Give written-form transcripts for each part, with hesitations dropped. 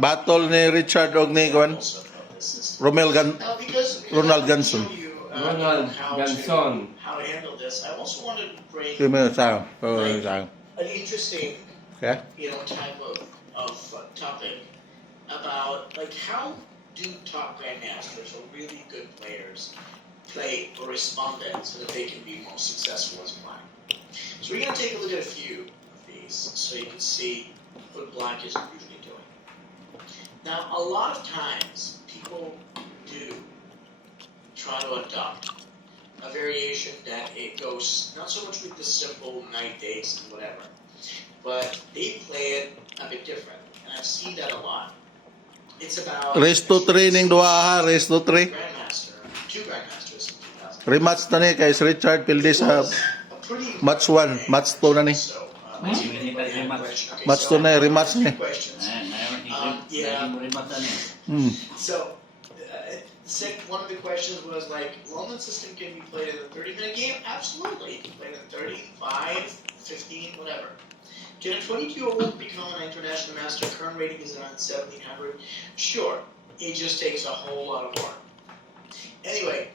battle ni Richard og ni Gwan Ronald Ganzon. Ronald Ganzon. How to handle this. I also wanted to bring Kaya sa an interesting, okay. type of topic about like how do top grandmasters or really good players play or respond so that they can be most successful as black. So we're going to take a look at a few of these so you can see what black is usually doing. Now, a lot of times people do try to adopt a variation that it goes not so much with the simple knight takes and whatever, but they play it a bit different, and I've seen that a lot. It's about Race to 3 ning duha ha, race to 3. Two grandmasters in 2000. Rematch na ni kay si Richard pildi sa match 1, match 2 na ni. Match 2 na rematch ni. So, one of the questions was like, Roman system can be played in a 30-minute game? Absolutely. You can play it in 30, 5, 15, whatever. Can a 22-year-old become an international master? Current rating is around 1,700. Sure. It just takes a whole lot of work. Anyway,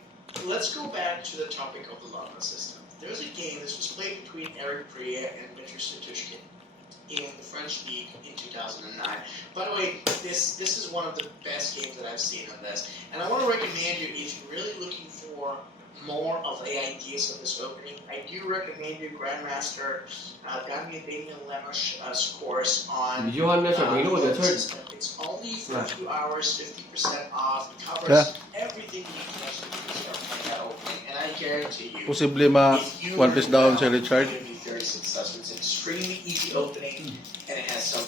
let's go back to the topic of the Lama system. There was a game, this was played between Eric Priya and Richard Natividad in the French League in 2009. By the way, this is one of the best games that I've seen on this. And I want to recommend you, if you're really looking for more of the ideas of this opening, I do recommend you Grandmaster Daniel Lemmer's course on system. It's only for a few hours, 50% off. It covers everything you need to start that opening. And I guarantee you, Posible one piece down si Richard. It's going to be very successful. It's an extremely easy opening, and it has some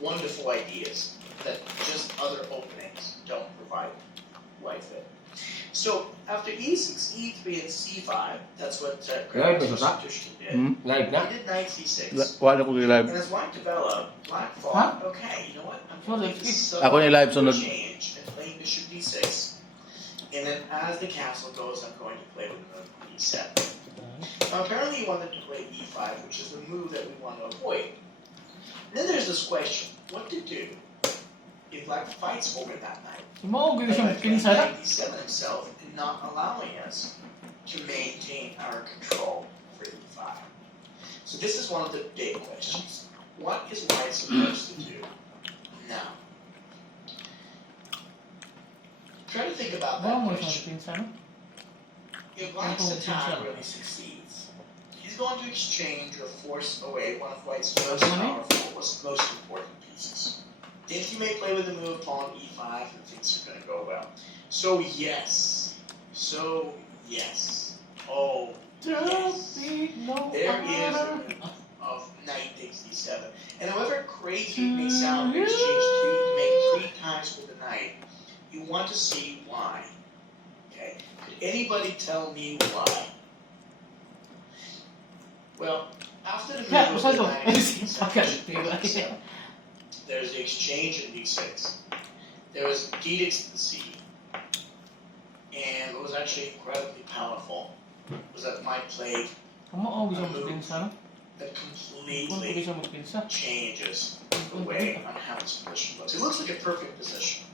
wonderful ideas that just other openings don't provide quite fit. So after e6, e3, and c5, that's what Grandmaster did. He did knight c6. And as white developed, black thought, okay, you know what? I'm going to make this change and play bishop d6. And then as the castle goes, I'm going to play with move e7. Now apparently he wanted to play e5, which is the move that we want to avoid. And then there's this question, what to do if black fights over that knight? Knight d7 himself and not allowing us to maintain our control for e5. So this is one of the big questions. What is white supposed to do now? Try to think about that question. If black's attack really succeeds, he's going to exchange or force away one of white's most powerful, most important pieces. Then he may play with the move pawn e5 and things are going to go well. So yes. Oh, yes. There is a move of knight takes d7. And however crazy it may sound, to make 3 times with the knight, you want to see why. Okay? Could anybody tell me why? Well, after the move of the knight d7, there's the exchange in d6. There was d6 to c. And what was actually incredibly powerful was that Mike played a move that completely changes the way on how this position looks. It looks like a perfect position.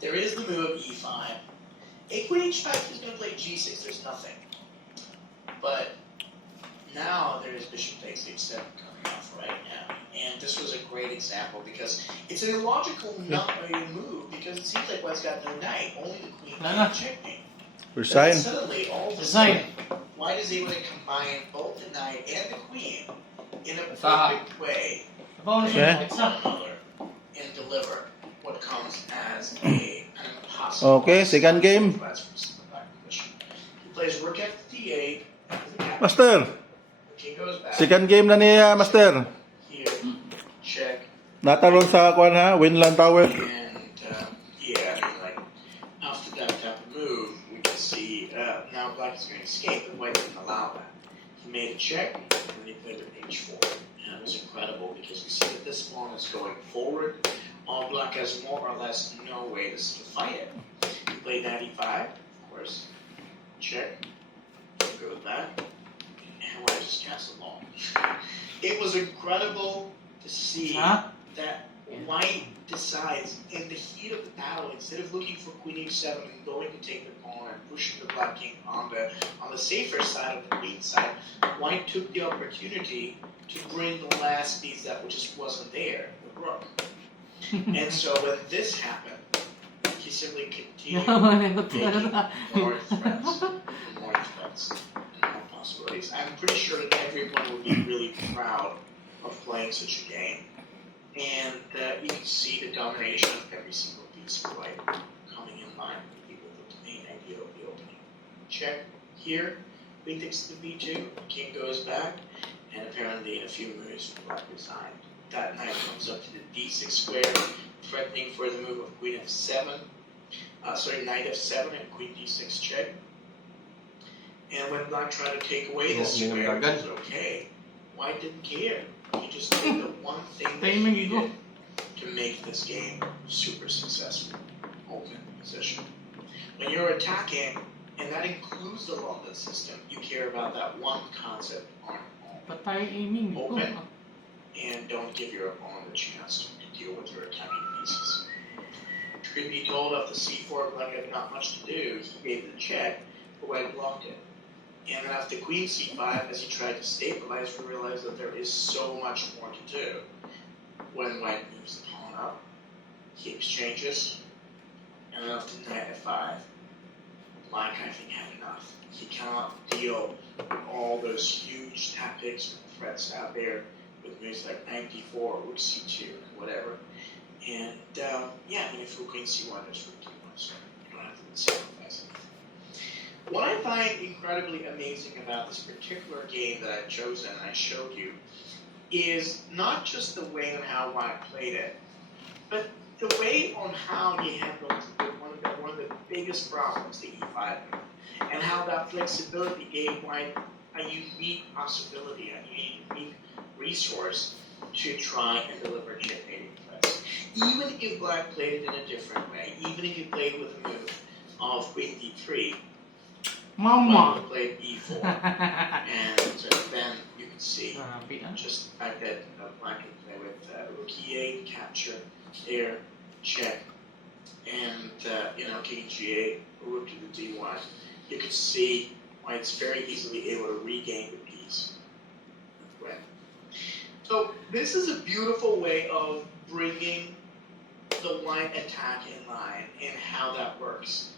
There is the move of e5. A queen h5 is going to play g6. There's nothing. But now there is bishop takes h7 coming off right now. And this was a great example because it's an illogical move because it seems like white's got no knight. Only the queen can checkmate. Resign. Suddenly, all of a sudden, white is able to combine both the knight and the queen in a perfect way one another and deliver what comes as an impossible. Okay, second game. He plays rook f d8. Master. Second game na niya, Master. Here, check. Nataron sa kuan ha, Winland Tower. And like after that type of move, we can see now black is going to escape, but white didn't allow that. He made a check, and then he played with h4. And it was incredible because we see that this pawn is going forward. All black has more or less no way to fight it. He played that e5, of course. Check. Go with that. And white just cast the ball. It was incredible to see that White decides in the heat of the battle, instead of looking for queen h7 and going to take the pawn and pushing the black king on the safer side of the queen side, White took the opportunity to bring the last piece that just wasn't there, the rook. And so when this happened, he simply continued making more threats, and more possibilities. I'm pretty sure that everyone would be really proud of playing such a game. And you can see the domination of every single piece of White coming in line with the main idea of the opening. Check here, queen takes the b2, king goes back, and apparently in a few moves, Black resigned. That knight comes up to the d6 square, threatening for the move of queen f7. Knight f7 and queen d6 check. And when Black tried to take away the square, it was okay. White didn't care. He just did the one thing that he needed to make this game super successful. Open position. When you're attacking, and that includes the London system, you care about that one concept on open, and don't give your opponent a chance to deal with your attacking pieces. Truth be told, of the c4, Black had not much to do. He gave the check, but White blocked it. And then after queen c5, as he tried to stabilize, we realized that there is so much more to do. When White moves the pawn up, he exchanges, and then after knight f5, Black, I think, had enough. He cannot deal with all those huge tactics and threats out there with moves like knight d4, rook c2, whatever. And if rook queen c1, there's rook d1, so you don't have to sacrifice anything. What I find incredibly amazing about this particular game that I've chosen and I showed you is not just the way on how White played it, but the way on how he handled one of the biggest problems, the e5 move, and how that flexibility gave White a unique possibility, a unique resource to try and deliver checkmating threats. Even if Black played it in a different way, even if he played with a move of queen d3, Mama played e4, and then you can see just the fact that Black can play with rook e8, capture, there, check, and king g8, rook to the d1. You can see why it's very easily able to regain the piece. Right. So this is a beautiful way of bringing the White attack in line and how that works.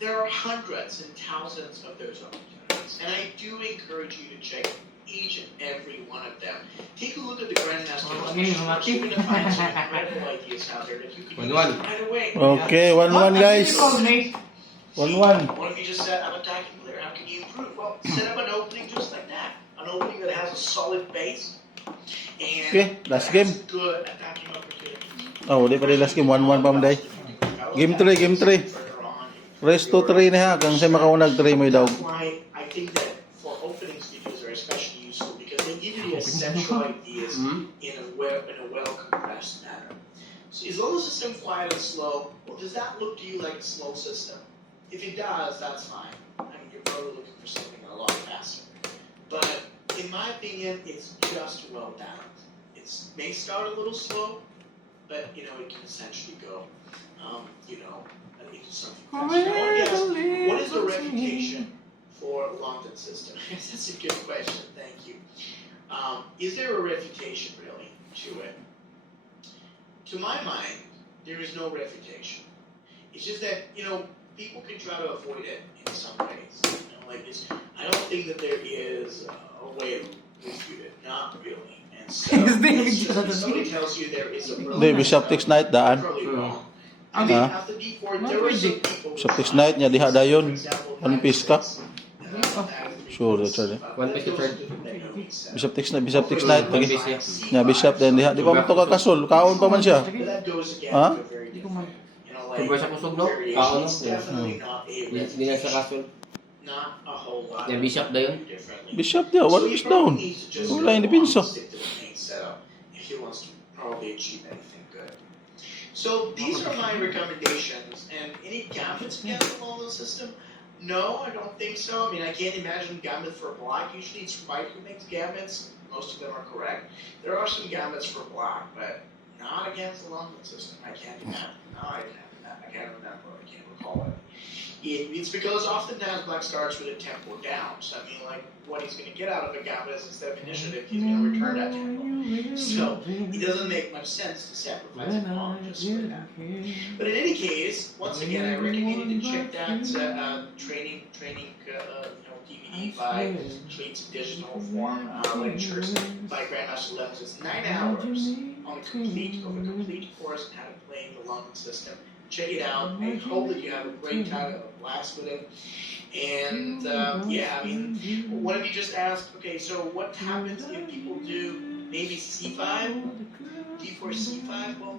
There are hundreds and thousands of those opportunities, and I do encourage you to check each and every one of them. Take a look at the Grandmaster. You're going to find some incredible ideas out there that you can use right away. Okay, 1-1 guys. 1-1. What if you just said, I'm attacking player, how can you improve? Well, set up an opening just like that. An opening that has a solid base and Okay, last game. Good attacking opportunities. Oh, di pa rin last game. 1-1 pa man day. Game 3, game 3. Rest to 3 na ha. Kung sa'yo makaunag 3 mo daw. Why I think that for opening videos are especially useful because they give you the essential ideas in a well compressed manner. So as long as the system's quiet and slow, well, does that look to you like a slow system? If it does, that's fine. I mean, you're probably looking for something a lot faster. But in my opinion, it's just well balanced. It may start a little slow, but it can essentially go, into something faster. What is the reputation for London system? That's a good question. Thank you. Is there a reputation really to it? To my mind, there is no refutation. It's just that, people can try to avoid it in some ways. I don't think that there is a way to refute it. Not really. And so, if somebody tells you there is a Hindi, Bishop takes knight daan. probably wrong. Ha? After D4, there were some people Bishop takes knight niya, diha dayon. One piece ka. Sure, Richard. One piece to third. Bishop takes knight. Lagi. Nya, Bishop din diha. Di ba mo to kakasol? Kaon pa man siya. But that goes again Huh? to a very different, Kung ba siya kusog, no? Kaon, no? definitely not a Hindi na siya kasol. not a whole lot. Yung bishop na yun? Differently. Bishop diha, one piece down. Wala yung dipinso. Stick to the main setup if he wants to probably achieve anything good. So these are my recommendations. And any gambits against the London system? No, I don't think so. I mean, I can't imagine gambit for black. Usually it's white who makes gambits. Most of them are correct. There are some gambits for black, but not against the London system. I can't do that. No, I can't do that. I can't remember. I can't recall it. It's because oftentimes black starts with a tempo down. So I mean, like, what he's going to get out of a gambit is instead of initiative, he's going to return that tempo. So it doesn't make much sense to sacrifice a pawn just for that. But in any case, once again, I recommend you to check that training DVD by Fleet's digital form lectures by Grandmaster Levels. It's 9 hours on the complete course on how to play the London system. Check it out. I hope that you have a great time, have a blast with it. And yeah, I mean, one of you just asked, okay, so what happens if people do maybe c5, d4, c5? Well,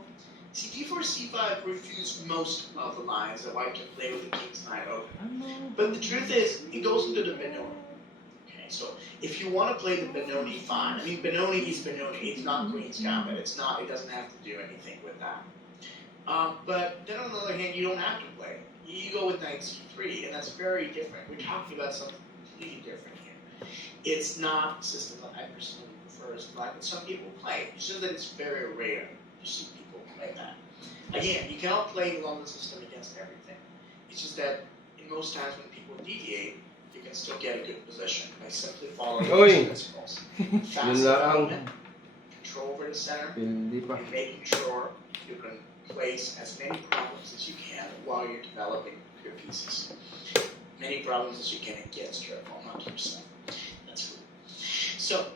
see, d4, c5 refutes most of the lines that white can play with the king's knight open. But the truth is, it goes into the Benoni. Okay, so if you want to play the Benoni, fine. I mean, Benoni is Benoni. It's not Queen's Gambit. It's not. It doesn't have to do anything with that. But then on the other hand, you don't have to play. You go with knight c3, and that's very different. We're talking about something completely different here. It's not a system that I personally prefer as black, but some people play. It's just that it's very rare to see people play that. Again, you cannot play the London system against everything. It's just that in most times when people deviate, you can still get a good position by simply following these principles. Fast development, control over the center, and making sure you can place as many problems as you can while you're developing your pieces. Many problems as you can against your opponent, not yourself. That's good. So,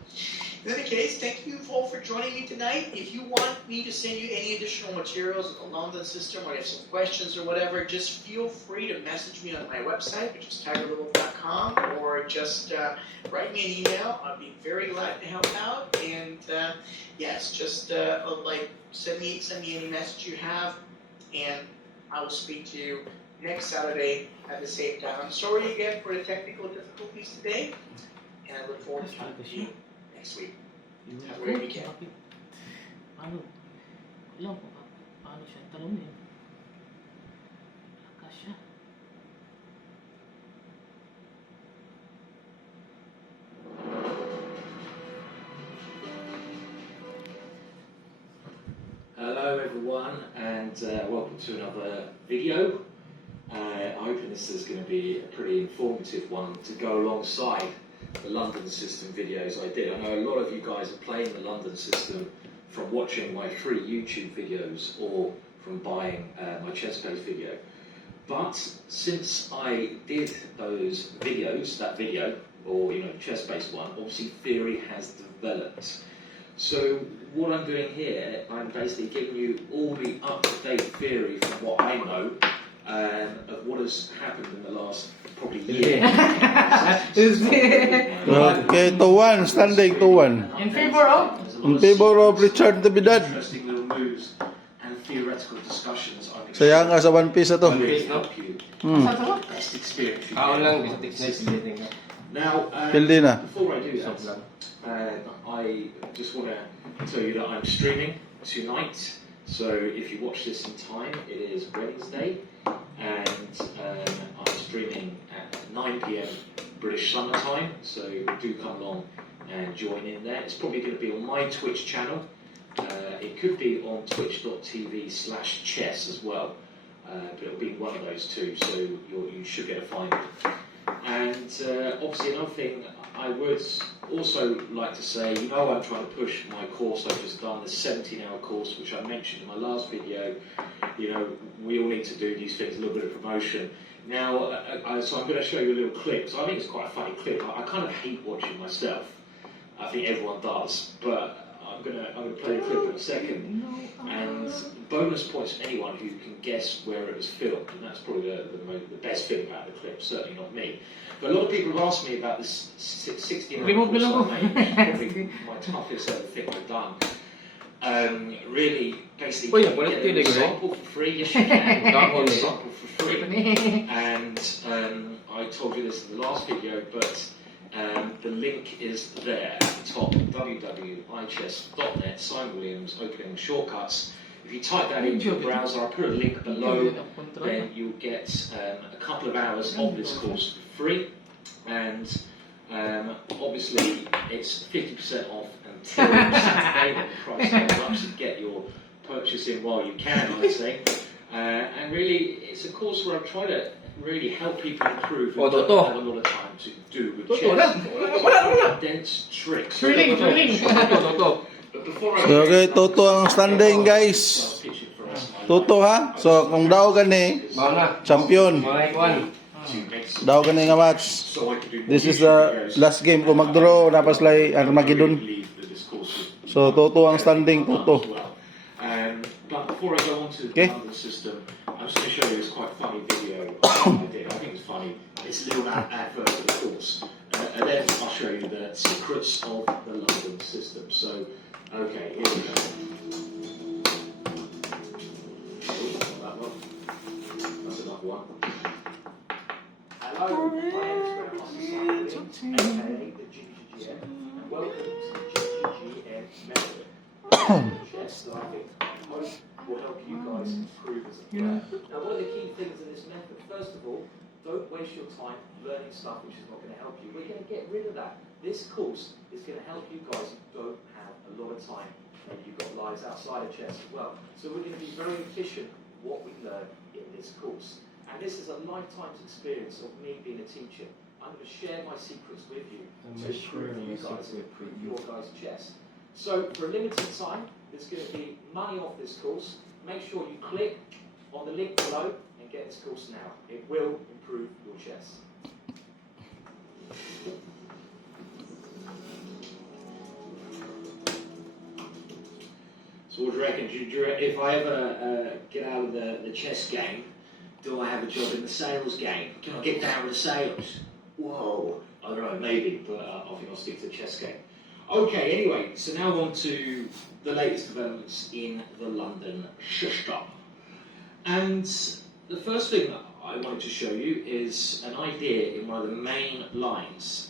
in any case, thank you all for joining me tonight. If you want me to send you any additional materials on the London system, or you have some questions or whatever, just feel free to message me on my website, which is tigerlittle.com, or just write me an email. I'll be very glad to help out. And yes, just like send me any message you have, and I will speak to you next Saturday at the same time. I'm sorry again for the technical difficulties today, and I look forward to talking to you next week. Have a great weekend. Paano? Alam ko paano siya talunin. Lakas siya. Hello everyone, and welcome to another video. I'm hoping this is going to be a pretty informative one to go alongside the London system videos I did. I know a lot of you guys are playing the London system from watching my free YouTube videos or from buying my chess-based video. But since I did those videos, that video, or the chess-based one, obviously theory has developed. So what I'm doing here, I'm basically giving you all the up-to-date theory from what I know of what has happened in the last probably year. Okay, 2-1, standing 2-1. In favor of? In favor of Richard Natividad. Interesting little moves and theoretical discussions. I'm Saya nga sa one piece na to. help you. Best experience you Kaon can. lang, bisa text next. Now, Pildi na. before I do that, I just want to tell you that I'm streaming tonight. So if you watch this in time, it is Wednesday, and I'm streaming at 9 PM British Summer Time. So do come along and join in there. It's probably going to be on my Twitch channel. It could be on twitch.tv/chess as well, but it'll be one of those two. So you should be able to find it. And obviously another thing I would also like to say, I'm trying to push my course I've just done, the 17-hour course, which I mentioned in my last video. We all need to do these things, a little bit of promotion. Now, so I'm going to show you a little clip. So I think it's quite a funny clip. I kind of hate watching myself. I think everyone does, but I'm going to play the clip in a second. And bonus points for anyone who can guess where it was filmed, and that's probably the best thing about the clip, certainly not me. But a lot of people have asked me about this 16-hour course I made, which is probably my toughest ever thing I've done. Really, basically, you get an example for free. Yes, you can. You get an example for free. And I told you this in the last video, but the link is there at the top, www.ichess.net, Simon Williams, opening shortcuts. If you type that into your browser, I'll put a link below, then you'll get a couple of hours of this course for free. And obviously, it's 50% off until Saturday, when the price goes up, so get your purchasing while you can, I say. And really, it's a course where I try to really help people improve who Oh, don't Toto. have a lot of time to do with Toto lang. chess. Wala. Dense tricks. Drilling. But before I So, okay, Toto ang standing, guys. Toto, ha? So, kung daw gani, Bawa na. champion. Mga ikuan. Daw gani nga match. This is the last game. Kung mag-draw, napas lay Armageddon. So, Toto ang standing, Toto. But before I go on to Okay. the London system, I'm just going to show you this quite funny video I did. I think it's funny. It's a little advert for the course. And then I'll show you the secrets of the London system. So, okay, here we go. Oh, not that one. That's another one. Hello, my name is Grandmaster Cycling, aka the GGGM, and welcome to the GGGM method. Chess that I think will help you guys improve as a player. Now, one of the key things in this method, first of all, don't waste your time learning stuff which is not going to help you. We're going to get rid of that. This course is going to help you guys who don't have a lot of time, and you've got lives outside of chess as well. So we're going to be very efficient with what we learn in this course. And this is a lifetime's experience of me being a teacher. I'm going to share my secrets with you to improve you guys and improve your guys' chess. So for a limited time, there's going to be money off this course. Make sure you click on the link below and get this course now. It will improve your chess. So what do you reckon? If I ever get out of the chess game, do I have a job in the sales game? Can I get down with the sales? Whoa, I don't know, maybe, but I think I'll stick to the chess game. Okay, anyway, so now on to the latest developments in the London system. And the first thing that I wanted to show you is an idea in one of the main lines.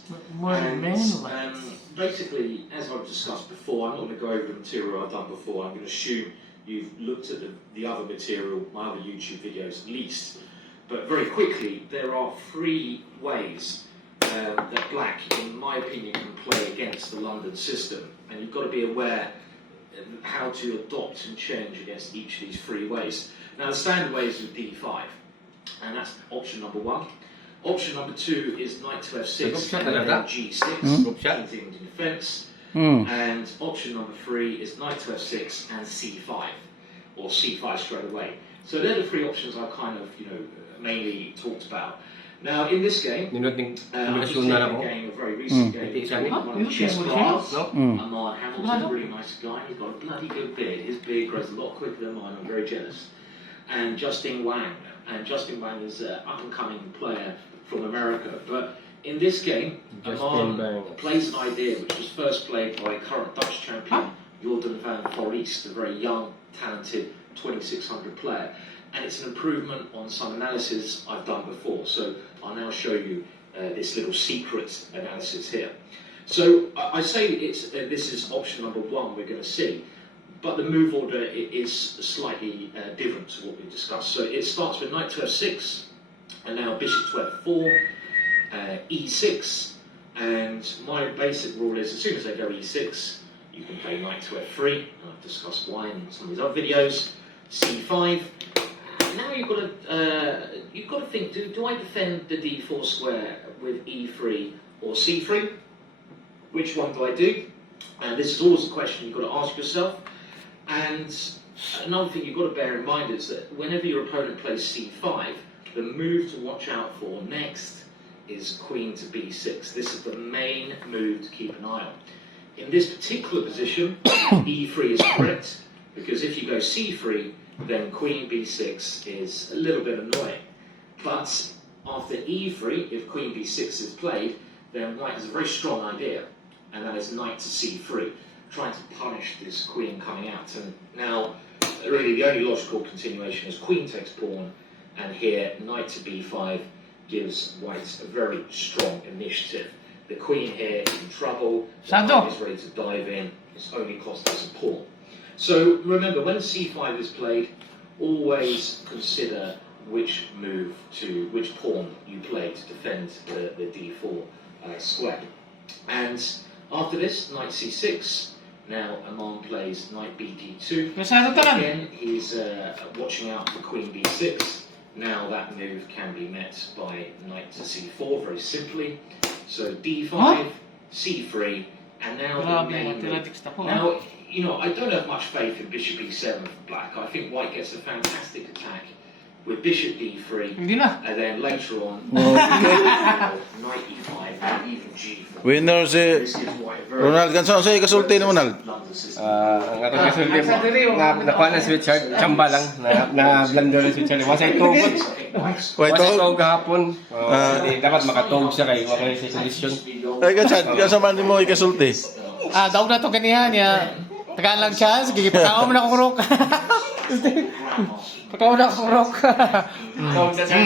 Basically, as I've discussed before, I'm not going to go over the material I've done before. I'm going to assume you've looked at the other material, my other YouTube videos at least. But very quickly, there are 3 ways that black, in my opinion, can play against the London system. And you've got to be aware of how to adopt and change against each of these 3 ways. Now, the standard way is with d5, and that's option number 1. Option number 2 is knight to f6 and then g6, keeping in defense. And option number 3 is knight to f6 and c5, or c5 straight away. So they're the 3 options I kind of, mainly talked about. Now, in this game, I'm just taking a game, a very recent game, one of chess bars. Amar Hamilton, a really nice guy. He's got a bloody good beard. His beard grows a lot quicker than mine. I'm very jealous. And Justin Wang. And Justin Wang is an up-and-coming player from America. But in this game, Amar plays an idea which was first played by current Dutch champion Jordan van Foreest, a very young, talented 2600 player. And it's an improvement on some analysis I've done before. So I'll now show you this little secret analysis here. So I say this is option number 1 we're going to see, but the move order is slightly different to what we discussed. So it starts with knight to f6, and now bishop to f4, e6, and my basic rule is as soon as they go e6, you can play knight to f3, and I've discussed why in some of these other videos, c5. Now you've got to think, do I defend the d4 square with e3 or c3? Which one do I do? And this is always a question you've got to ask yourself. And another thing you've got to bear in mind is that whenever your opponent plays c5, the move to watch out for next is queen to b6. This is the main move to keep an eye on. In this particular position, e3 is correct, because if you go c3, then queen b6 is a little bit annoying. But after e3, if queen b6 is played, then white has a very strong idea, and that is knight to c3, trying to punish this queen coming out. And now, really, the only logical continuation is queen takes pawn, and here knight to b5 gives white a very strong initiative. The queen here is in trouble, the knight is ready to dive in, it's only cost us a pawn. So remember, when c5 is played, always consider which pawn you play to defend the d4 square. And after this, knight c6, Now Amon plays knight bd2. Masyado talan. Again, he's watching out for queen b6. Now that move can be met by knight to c4 very simply. So d5, Huh? c3, and now the Grabe, main move. mathematics na po. Now, you know, I don't have much faith in bishop e7 for black. I think white gets a fantastic attack with bishop d3, Hindi na. and then later on, knight e5, and even g4. Winner si This gives white a very Ronald Ganzon. Sa'yo kasulti ni Ronald. London system. Ang ako kasulti mo, nakuha na si Richard, chamba lang, na-blunder na si Richard. Wasay tugot. Wait, Wasay to. tugot gahapon. Hindi, dapat makatugog siya kay wakay sa solusyon. Ay, kasama ni mo ikasulti. Daw na to ganihan ya. Tagaan lang chance, gigipatawa mo na kurok. Patawa na kurok.